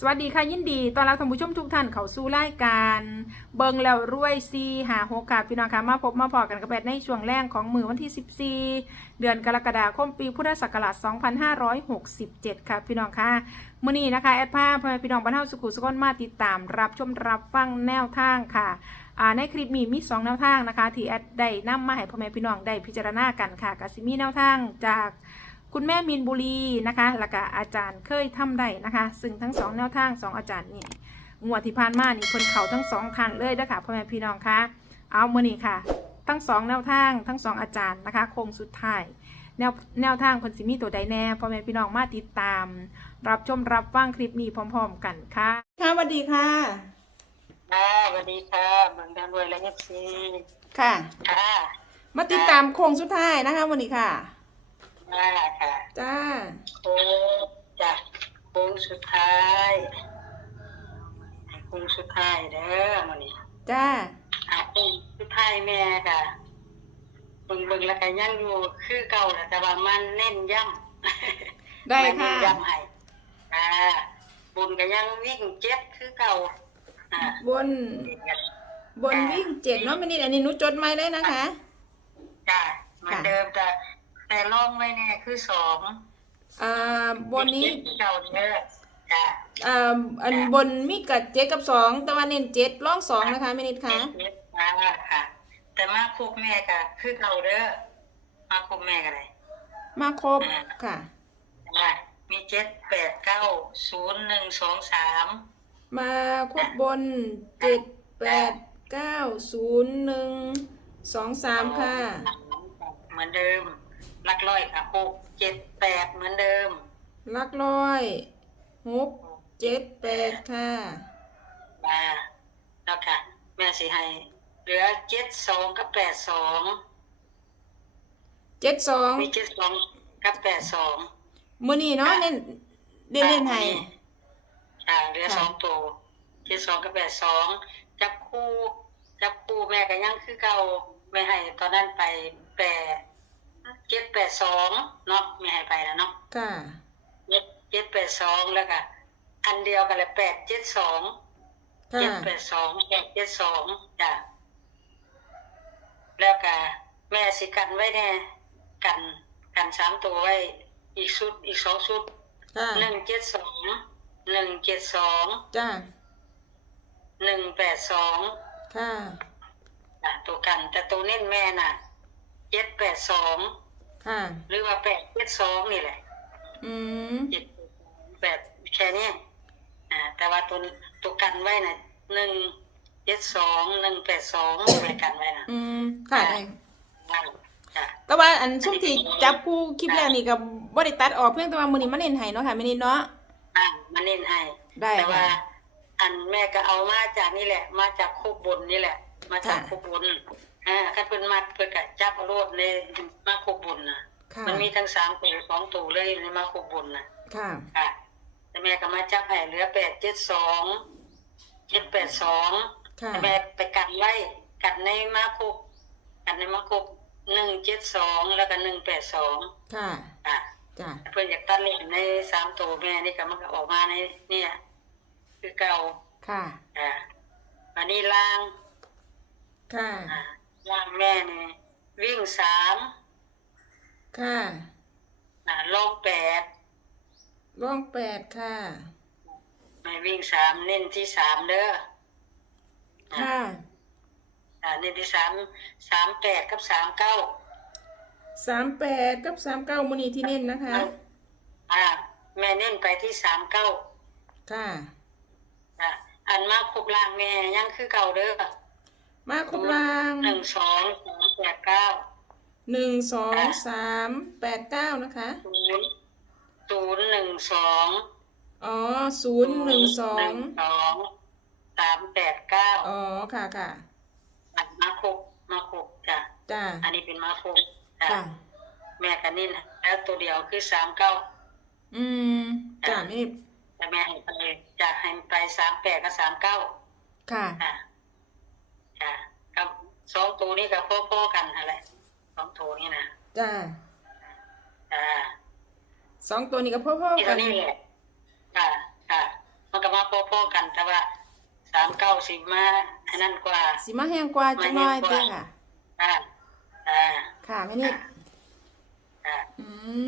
สวัสดีค่ะยินดีตอนรับท่านผู้ชมทุกท่านเข้าสู่รายการ เบิงแล้วรวยซีหาโฮกาพี่น้องค่ะมาพบมาพอกันกับแบดในช่วงแรกของมือวันที่ 14 เดือนกรกฎาคมปีพุทธศักราช 2567 ค่ะพี่น้องค่ะมื้อนี้นะคะแอดภาพรมพี่น้องบ้านเฮาสุขุสุขนมาติดตามรับชมรับฟังแนวทางค่ะในคลิปมีมีสองแนวทางนะคะที่แอดได้นำมาให้พ่อแม่พี่น้องได้พิจารณากันค่ะกสิมีแนวทางจาก คุณแม่มินบุรีนะคะแล้วก็อาจารย์เคยทำได้นะคะ ซึ่งทั้งสองแนวทางสองอาจารย์นี่งวดที่ผ่านมานี่คนเขาทั้งสองทางเลยนะคะพ่อแม่พี่น้องคะเอามือนี่ค่ะ ทั้งสองแนวทางทั้งสองอาจารย์นะคะโคงสุดท้ายแนวแนวทางคนสิมีตัวใดแน่พ่อแม่พี่น้องมาติดตาม รับชมรับฟังคลิปนี้พร้อม ๆ กันค่ะค่ะสวัสดีค่ะค่ะสวัสดีค่ะเมืองดาวรวยและเอฟซีค่ะ ค่ะ มาติดตามโคงสุดท้ายนะคะ วันนี้ค่ะ ค่ะค่ะ จ้า โค้งจ้ะโค้งสุดท้ายโค้งสุดท้ายเด้อมันนี่จ้าอะโค้งสุดท้ายแม่ค่ะเบิ่งเบิ่งแล้วก็ยังอยู่คือเก่าแหละแต่ว่ามันเน้นย้ำได้มันค่ะเน้นย้ำให้อ่าบุญก็ยังวิ่งเจ็ดคือเก่าอ่าบนบนวิ่งเจ็ดเนาะไม่นี่อันนี้หนุจดไม่ได้นะคะ จ้ะเหมือนเดิมแต่ แต่ล่องไว้เนี่ยคือสองอ่าบนนี้เก่าเด้อจ้ะอ่าอันบนมีกับเจ็ดกับสองแต่ว่าเน้นเจ็ดล่องสองนะคะไม่นิดค่ะค่ะค่ะ แต่มาคุกแม่ก็คือเก่าเด้อมาคุกแม่ก็ได้มาครบค่ะอะมีเจ็ดแปดเก้าศูนย์หนึ่งสองสามมาครบบนเจ็ดแปดเก้าศูนย์หนึ่งสองสามค่ะ เหมือนเดิม หลักร้อยค่ะหกเจ็ดแปดเหมือนเดิมลักร้อยหกเจ็ดแปดค่ะมาแล้วค่ะ แม่สิให้เหลือเจ็ดสองกับแปดสองเจ็ดสองมีเจ็ดสองกับแปดสองมือนี้เนาะเน้นเด่นเล่นให้อ่าเหลือค่ะสองตัวเจ็ดสองกับแปดสองจับคู่จับคู่แม่ก็ยังคือเก่าไม่ให้ตอนนั้นไปแปดเจ็ดแปดสองเนาะไม่ให้ไปแล้วเนาะค่ะเจ็ดเจ็ดแปดสองแล้วก็อันเดียวกันเลยแปดเจ็ดสองค่ะเจ็ดแปดสองแปดเจ็ดสองจ้ะแล้วก็แม่สิกันไว้แน่กันกันสามตัวไว้อีกชุดอีกสองชุดค่ะหนึ่งเจ็ดสองหนึ่งเจ็ดสองจ้าหนึ่งแปดสองค่ะตัวกันแต่ตัวเน้นแม่น่ะเจ็ดแปดสอง ค่ะ หรือว่าแปดเจ็ดสองนี่แหละอืมเจ็ดแปดแค่นี้อ่า แต่ว่าตัวตัวกันไว้น่ะหนึ่งเจ็ดสองหนึ่งแปดสองแม่กันไว้น่ะอืมค่ะได้อ่าจ้ะแต่ว่าอันช่วงที่จับคู่คลิปแรกนี่ก็บ่ได้ตัดออกเพียงแต่ว่ามื้อนี้มันเน้นให้เนาะค่ะไม่นิดเนาะอ่ามาเน้นให้ได้แต่ว่าค่ะอันแม่ก็เอามาจากนี่แหละ มาจากโคกบนนี่แหละ มาจากค่ะโคกบน อ่าคันเพิ่นมัดเพิ่นก็จับเอารวบในมาโคกบนน่ะ ค่ะมันมีทั้งสามตัวสองตัวเลยในมาโคกบนน่ะ ค่ะ ค่ะแต่แม่ก็มาจับให้เหลือแปดเจ็ดสองเจ็ดแปดสองค่ะแม่ไปกันไว้กันในมาโคกกันในมาโคกหนึ่งเจ็ดสองแล้วก็หนึ่งแปดสองค่ะอะจ้ะเพื่อนอยากตัดเล่นในสามตัวแม่นี่ก็มันก็ออกมาในเนี่ยคือเก่าค่ะ อ่าอันนี้ล่างค่ะ อ่า ล่างแม่นี่วิ่งสามค่ะอ่าลงแปดร่องแปดค่ะ ไม่วิ่งสามเน้นที่สามเด้ออ่าค่ะ อ่าเน้นที่สามสามแปดกับสามเก้าสามแปดกับสามเก้ามื้อนี้ที่เน้นนะคะ อ่า แม่เน้นไปที่สามเก้าค่ะ อ่าอันมาครบล่างแม่ยังคือเก่าเด้อ มาครบรางหนึ่งสองสามแปดเก้าหนึ่งสองสามแปดเก้านะคะศูนย์ศูนย์หนึ่งสองอ๋อศูนย์หนึ่งสองสองสามแปดเก้าอ๋อค่ะค่ะมาครบมาครบจ้ะจ้าอันนี้เป็นมาครบจ้ะค่ะแม่กันนี่นะแล้วตัวเดียวคือสามเก้าอืมจ้าไม่แต่แม่ให้ไปจะให้ไปสามแปดกับสามเก้าค่ะ จ้ะจ้ะกับสองตัวนี้กับพ่อๆกันอะไรสองตัวนี้นะจ้าจ้ะสองตัวนี้ก็พ่อที่ๆกัตัวนนี้แหละจ้ะจ้ะมันก็มาพอๆกันแต่ว่าสามเก้าสิบมาอันนั้นกว่าสิมาแห้งกว่าจักหน้อยมาแห้งกว่าเด้อค่ะอ่าอ่าค่ะแม่นิดอ่าอืม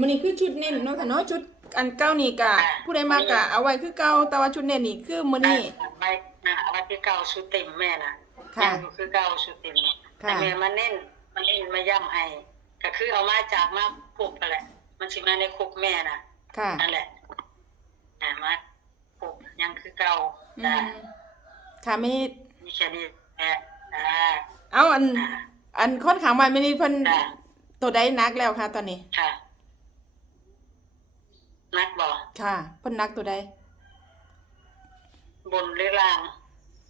มันนี่คือชุดเน้นเนาะค่ะเนาะชุดอันเก่านี่กะอ่าผู้ใดมากะเอาไว้คือเก่าแต่ว่าชุดเน้นนี่คือมื้อนี้ไป อ่าเอาไว้คือเก้าชุดเต็มแม่น่ะค่ะ ยังอยู่คือเก้าชุดเต็มค่ะแต่แม่มาเน้นมาเน้นมาย่ำให้ก็คือเอามาจากมาปุบไปแหละ มันสิมาในคุกแม่น่ะค่ะ นั่นแหละอ่ามาปุบยังคือเก่าอืจ้ะมค่ะแม่นิดมีแค่นี้แม่อ่าเอาอัน อ่าอันค่อนข้างไว้แม่นิดเพิ่นจ้ะตัวใดนักแล้วค่ะ ตอนนี้ ค่ะนักบอกค่ะ เพิ่นนักตัวใดบนหรือล่าง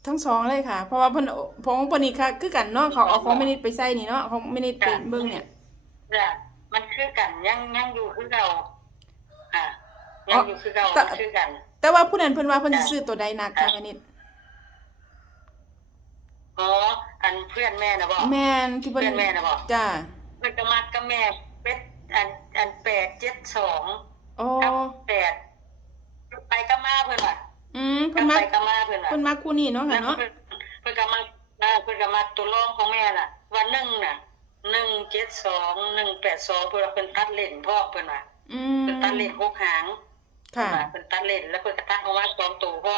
ทั้งสองเลยค่ะ เพราะว่าเพิ่นของเพิ่นนี่ค่ะคือกันเนาะเขาเอาของแม่นิดไปใส่นี่เนาะของแม่นิดไปเบิ่งเนี่ยจ้ะมันคือกันยังยังอยู่คือเก่าอ่ายังอยู่คือเก่ามันคือกัน แต่ว่าผู้นั้นเพิ่นว่าเพิ่นสิซื้อตัวใดนักค่ะแม่นิดอ๋ออันเพื่อนแม่นะบอกแม่นที่เพิ่นเพื่อนแม่นะบอกจ้าเพื่อนก็มักกับแม่เป็ดอันอันแปดเจ็ดสองโอ้ กับแปดไปก็มาเพื่อนว่ะ อืม กั เพิ่นมา ไปก็มาเพื่อนว่ะเพิ่นมาคู่นี้เนาะค่ะเนาะเพิ่นเพิ่นก็มาอ่าเพิ่นก็มาตัวรองของแม่น่ะ วันหนึ่งน่ะหนึ่งเจ็ดสองหนึ่งแปดสองเพิ่นว่าเพิ่นตัดเล่นพ่อเพิ่นว่าอืมเพิ่นตัดเล่นหกหางค่ะเพิ่นตัดเล่นแล้วเพิ่นก็ตัดเอามาสองตัวพ่อ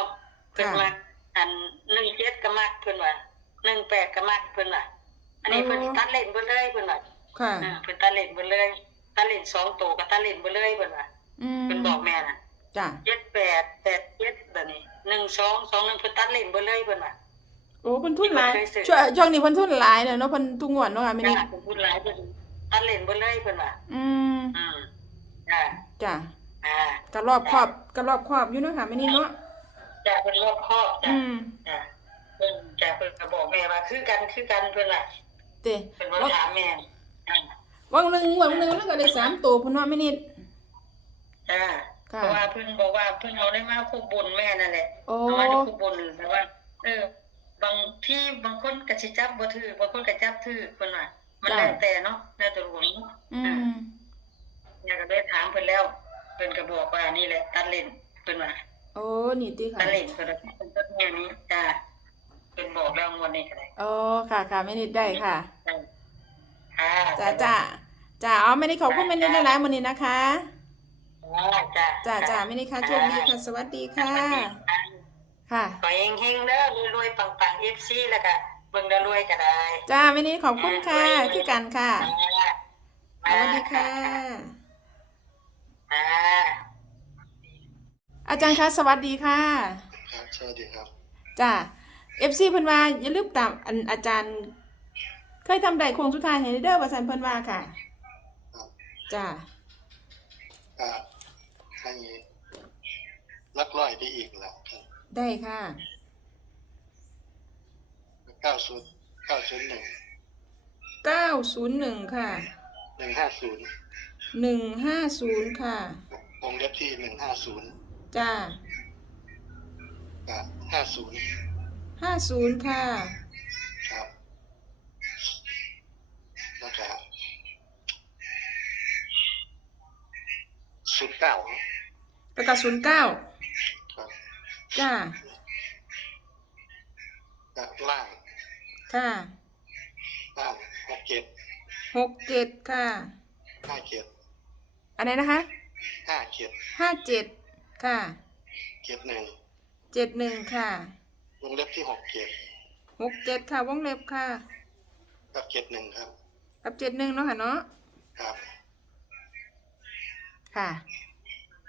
เพิ่นค่ะมาอันหนึ่งเจ็ดก็มักเพิ่นว่าหนึ่งแปดก็มักเพิ่นว่าอันนี้เพิ่นตัดเล่นเบิดเลยเพิ่นว่าค่ะอ่าเพิ่นตัดเล่นเบิดเลยตัดเล่นสองตัวก็ตัดเล่นเบิดเลยเพิ่นว่าอืมเพิ่นบอกแม่น่ะ จ้าเจ็ดแปดแปดเจ็ดแบบนี้หนึ่งสองสองหนึ่งเพิ่นตัดเล่นเบิดเลยเพิ่นว่า โอ้เพิ่นทุนหลายเคยซื้อช่วงช่วงนี้เพิ่นทุนหลายเนาะเนาะเพิ่นทุกงวดเนาะค่ะแม่นิดจ้าเพิ่นพูดหลายเพิ่นตัดเล่นเบิดเลยเพิ่นว่าอืมอืมจ้าจ้าอ่าก็รอบครอบก็รอบครอบอยู่เนาะค่ะแม่นิดเนาะจ้าเพิ่นรอบคอบจ้าอืมจ้าเพิ่นจ้าเพิ่นก็บอกแม่ว่าคือกันคือกันเพิ่นล่ะเต้เพิ่นว่าถามแม่อ่าวังหนึงงวดหนึงแล้วก็ได้สามตัวพุ่นเนาะแม่นิดจ้าค่ะ เพราะว่าเพิ่นบอกว่าเพิ่นเอาได้มาคุกบุญแม่นั่นแหละโอ้เอามาได้คุกบุญแต่ว่า เออ บางที่บางคนก็สิจับบ่ถือบางคนก็จับถือเพิ่นว่ามันแล้วแต่เนาะแล้วแต่หลวงอืมเนี่ยก็ได้ถามเพิ่นแล้วเพิ่นก็บอกว่านี่แหละ ตัดเล่นเพิ่นว่าโอ้นี่ติตัค่ะดเล่นเพิ่นว่าเพิ่นก็แนวนี้จ้าเพิ่นบอกแล้วงวดนี้ก็ได้โอ้ค่ะค่ะแม่นิดได้ค่ะค่ะจ้าจ้าจ้าอ๋อไม่ได้ขอบคุณแม่นิดหลายๆมื้อนี้นะคะ จ้าจ้าจ้าไม่ได้ค่ะโชคดีค่ะ สวัสดีค่ะ ค่ะขอเฮงๆเด้อรวยๆปังๆ FC แล้วก็เบิ่งแล้วรวยก็ได้จ้าไม่ได้ขอบคุณค่ะคือกันค่ะสวัสดีค่ะอ่าอาจารย์คะสวัสดีค่ะครับสวัสดีครับจ้าเอฟซีเพิ่นว่าอย่าลืมตามอันอาจารย์ เคยทำได้โครงสุดท้ายให้เด้อว่าซั่นเพิ่นว่าค่ะครับจ้าก็ให้ ลักร้อยได้อีกแล้วครับได้ค่ะเก้าศูนย์เก้าศูนย์หนึ่ง901ค่ะหนึ่งห้าศูนย์150ค่ะวงเล็บที่หนึ่งห้าศูนย์จ้ากับห้าศูนย์50ค่ะครับแล้วก็ศูนย์เก้า แล้วก็09ครับจ้ากับล่างค่ะล่างหกเจ็ด67ค่ะ ห้าเจ็ดอันไหนนะคะห้าเจ็ด57ค่ะเจ็ดหนึ่ง71ค่ะวงเล็บที่หกเจ็ด67ค่ะวงเล็บค่ะ กับเจ็ดหนึ่งครับ กับ71เนาะค่ะเนาะครับ ค่ะ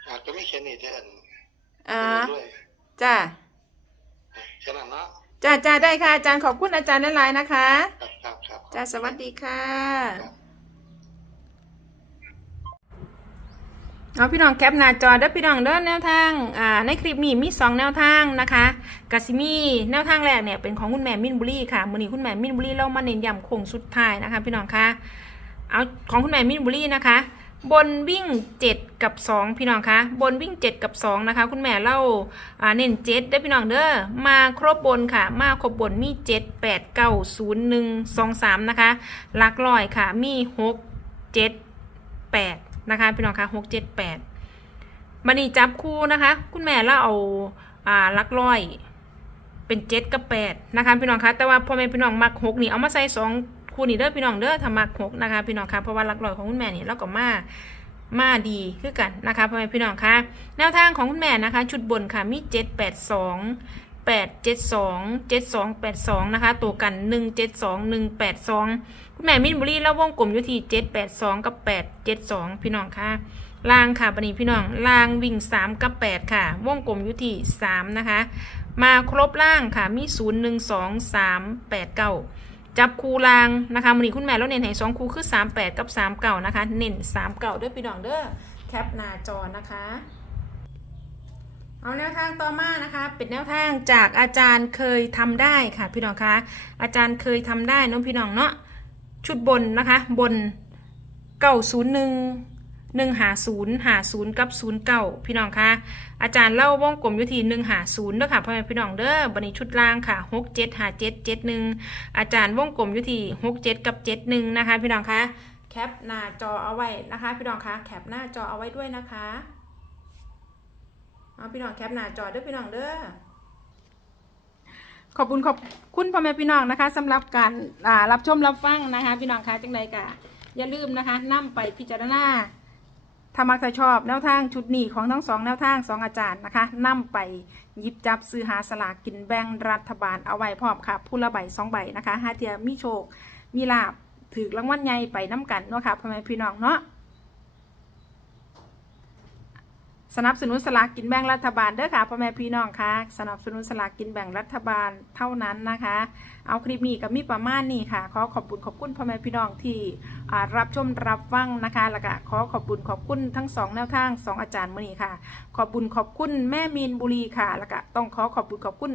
อาจจะไม่เขียนนี่จะอันอ่าด้วยจ้าแค่นั้นเนาะจ้าจ้าได้ค่ะอาจารย์ขอบคุณอาจารย์หลายๆนะคะครับครับครับจ้าสวัสดีค่ะเอาพี่น้องแคปหน้าจอเด้อพี่น้องเด้อแนวทางอ่าในคลิปนี้มี 2 แนวทางนะคะกสิมีแนวทางแรกเนี่ยเป็นของคุณแม่มินบุรีค่ะมือนี้คุณแม่มินบุรีเรามาเน้นย้ำโค้งสุดท้ายนะคะ พี่น้องคะเอาของคุณแม่มินบุรีนะคะ บนวิ่ง 7 กับ 2 พี่น้องคะบนวิ่ง 7 กับ 2 นะคะ คุณแม่เล่าเน้น7เด้อพี่น้องเด้อมาครบบนค่ะ มาครบบนมี 7 8 9 0 1 2 3 นะคะหลักร้อยค่ะมี 6 7 8 นะคะ พี่น้องคะ6 7 8บันนี้จับคู่นะคะ คุณแม่เราเอาอาหลักร้อยเป็นเจ็ดกับแปดนะคะ พี่น้องคะแต่ว่าพ่อแม่พี่น้องมักหนี่เอามาใส่สอง คู่นี่เด้อพี่น้องเด้อถ้ามักหกนะคะ พี่น้องคะเพราะว่าหลักร้อยของคุณแม่นี่เราก็มามาดีคือกันนะคะพ่อแม่พี่น้องคะแนวทางของคุณแม่นะคะ ชุดบนค่ะมีเจ็ดแปดสองแปดเจ็ดสองเจ็ดสองแปดสองนะคะ ตัวกันหนึ่งเจ็ดสองหนึ่งแปดสองคุณแม่มินบุรีแล้ววงกลมอยู่ที่เจ็ดแปดสองกับแปดเจ็ดสองพี่น้องคะลางค่ะบันนี้พี่น้องลางวิ่งสามกับแปดค่ะ วงกลมอยู่ที่สามนะคะ มาครบล่างค่ะมี0 1 2 3 8 9 จับคูลางนะคะมันนี้คุณแม่แล้วเน้นให้สองคูคือ3 8กับ3 9นะคะเน้น3 9ด้วยพี่น้องเด้อแคปหน้าจอนะคะเอาแนวทางต่อมานะคะเป็นแนวทางจากอาจารย์เคยทำได้ค่ะพี่น้องคะอาจารย์เคยทำได้น้องพี่น้องเนาะชุดบนนะคะบนเก่าศูนย์หนึ่ง หนึ่งหาศูนย์หาศูนย์กับศูนย์เก้าพี่น้องคะอาจารย์เล่าวงกลมยู่ที่หนึ่งหาศูนย์เด้อค่ะพ่อแม่พี่น้องเด้อบันนี้ชุดล่างค่ะหกเจ็ดหาเจ็ดเจ็ดหนึ่งอาจารย์วงกลมยู่ที่หกเจ็ดกับเจ็ดหนึ่งนะคะ พี่น้องคะแคปหน้าจอเอาไว้นะคะ พี่น้องคะแคปหน้าจอเอาไว้ด้วยนะคะเอาพี่น้องแคปหน้าจอเด้อพี่น้องเด้อขอบคุณขอบคุณพ่อแม่พี่น้องนะคะสำหรับการรับชมรับฟังนะคะ พี่น้องคะจังใดกะอย่าลืมนะคะนํไปพิจารณา ถ้ามักจะชอบแนวทางชุดนี้ของทั้งสองแนวทางสองอาจารย์นะคะนำไปหยิบจับซื้อหาสลากกินแบ่งรัฐบาลเอาไว้พร้อมค่ะผู้ละใบสองใบนะคะหาเทียมีโชค มีลาบถือรางวัลใหญ่ไปน้ำกันเนาะค่ะพ่อแม่พี่น้องเนาะ สนับสนุนสลากกินแบ่งรัฐบาลเด้อค่ะพ่อแม่พี่น้องค่ะ สนับสนุนสลากกินแบ่งรัฐบาลเท่านั้นนะคะ เอาคลิปนี้กับมีประมาณนี้ค่ะ ขอขอบคุณขอบคุณพ่อแม่พี่น้องที่รับชมรับฟังนะคะแล้วก็ขอขอบคุณขอบคุณทั้งสองแนวทางสองอาจารย์มือนี้ค่ะ ขอบคุณขอบคุณแม่มีนบุรีค่ะแล้วก็ต้องขอขอบคุณขอบคุณ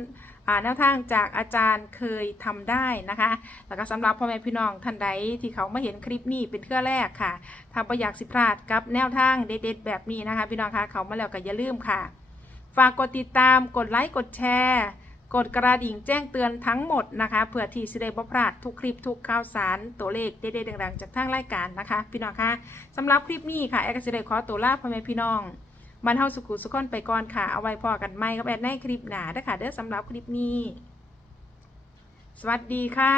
แนวทางจากอาจารย์เคยทำได้นะคะ แล้วก็สำหรับพ่อแม่พี่น้องท่านใดที่เขามาเห็นคลิปนี้เป็นเครือแรกค่ะถ้าประอยากสิพลาดกับแนวทางเด็ดๆแบบนี้นะคะ พี่น้องคะเขามาแล้วก็อย่าลืมค่ะ ฝากกดติดตามกดไลค์กดแชร์กดกระดิ่งแจ้งเตือนทั้งหมดนะคะเพื่อที่จะได้บ่พลาดทุกคลิปทุกข่าวสารตัวเลขเด็ดๆดังๆ จากทางรายการนะคะ พี่น้องคะสำหรับคลิปนี้ค่ะแอดก็จะได้ขอตัวลาพ่อแม่พี่น้อง มันเฮาสุขุสุขคนไปก่อนค่ะ เอาไว้พอกันไหมกับแอดในคลิปหนาเด้อค่ะเด้อสำหรับคลิปนี้ สวัสดีค่ะ